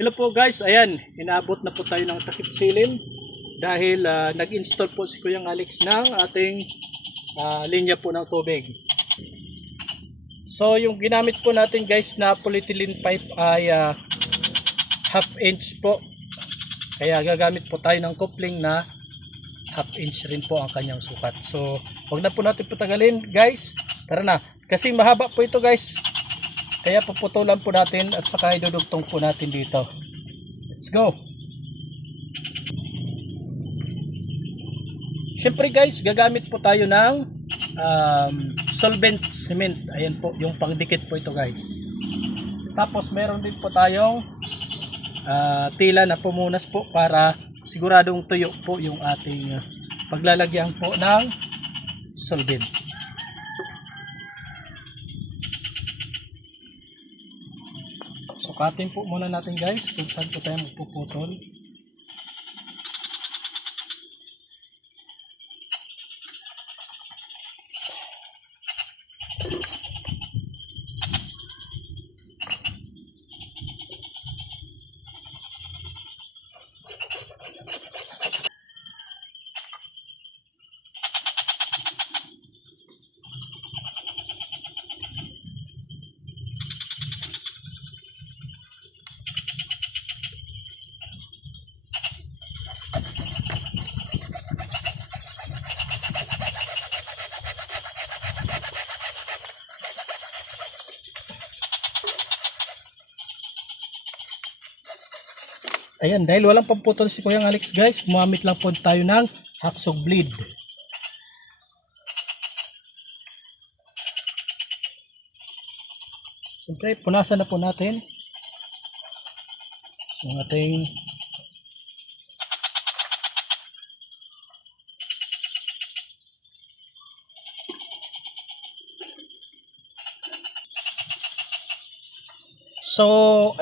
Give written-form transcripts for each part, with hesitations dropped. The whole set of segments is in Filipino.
Hello po guys, ayan, inaabot na po tayo ng takip silim dahil nag-install po si Kuya Alex ng ating linya po ng tubig. So yung ginamit po natin guys na polyethylene pipe ay half inch po. Kaya gagamit po tayo ng coupling na half inch rin po ang kanyang sukat. So wag na po natin patagalin guys, tara na. Kasi mahaba po ito guys. Kaya puputulan po natin at saka idudugtong po natin dito. Let's go! Siyempre guys, gagamit po tayo ng solvent cement. Ayan po, yung pangdikit po ito guys. Tapos meron din po tayong tila na pumunas po para siguradong tuyo po yung ating paglalagyan po ng solvent. Sukatin po muna natin guys kung saan po tayo magpuputol. Ayan, dahil walang pamputol si Kuya Alex guys, gumamit lang po tayo ng hacksaw blade. Siyempre, punasan na po natin yung ating So,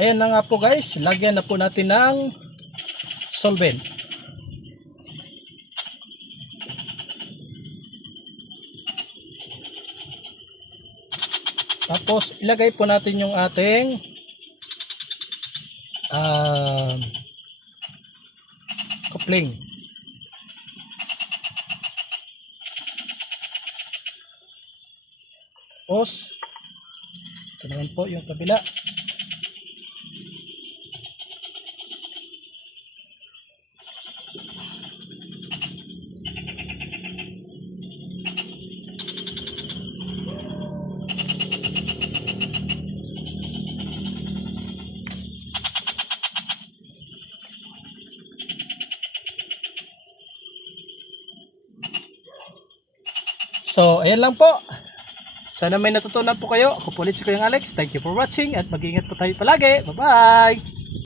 ayan na nga po guys, lagyan na po natin ng solvent. Tapos, ilagay po natin yung ating coupling. Tapos, ito naman po yung kabila. So, ayan lang po. Sana may natutunan po kayo. Ako po ulit si Kuya Alex. Thank you for watching at mag-ingat po tayo palagi. Bye-bye!